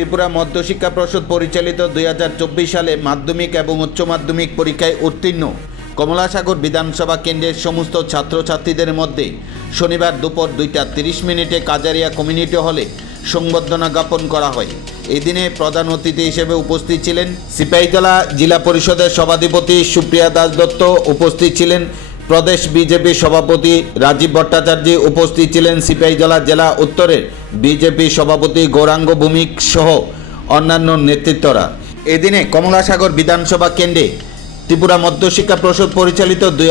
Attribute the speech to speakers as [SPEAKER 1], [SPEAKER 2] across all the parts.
[SPEAKER 1] ত্রিপুরা মধ্যশিক্ষা পর্ষদ পরিচালিত দুই সালে মাধ্যমিক এবং উচ্চ মাধ্যমিক পরীক্ষায় উত্তীর্ণ কমলাসাগর বিধানসভা কেন্দ্রের সমস্ত ছাত্রছাত্রীদের মধ্যে শনিবার দুপুর দুইটা তিরিশ মিনিটে কাজারিয়া কমিউনিটি হলে সংবর্ধনা জ্ঞাপন করা হয় এদিনে প্রধান অতিথি হিসেবে উপস্থিত ছিলেন সিপাহীজলা জেলা পরিষদের সভাধিপতি সুপ্রিয়া দাস দত্ত উপস্থিত ছিলেন প্রদেশ বিজেপি সভাপতি রাজীব ভট্টাচার্য উপস্থিত ছিলেন সিপিআই জেলা উত্তরের বিজেপি সভাপতি গৌরাঙ্গ ভূমিক সহ অন্যান্য নেতৃত্বরা এদিনে কমলাসাগর বিধানসভা কেন্দ্রে ত্রিপুরা মধ্যশিক্ষা পরিষদ পরিচালিত দুই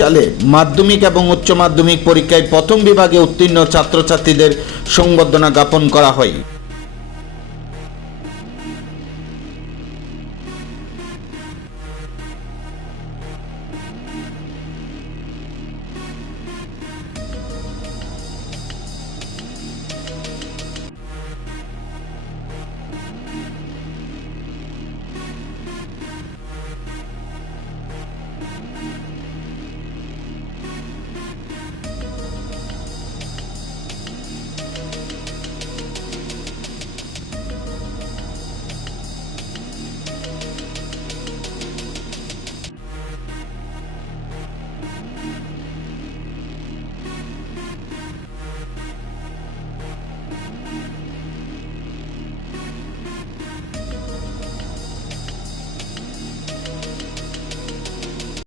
[SPEAKER 1] সালে মাধ্যমিক এবং উচ্চ মাধ্যমিক পরীক্ষায় প্রথম বিভাগে উত্তীর্ণ ছাত্রছাত্রীদের সংবর্ধনা জ্ঞাপন করা হয়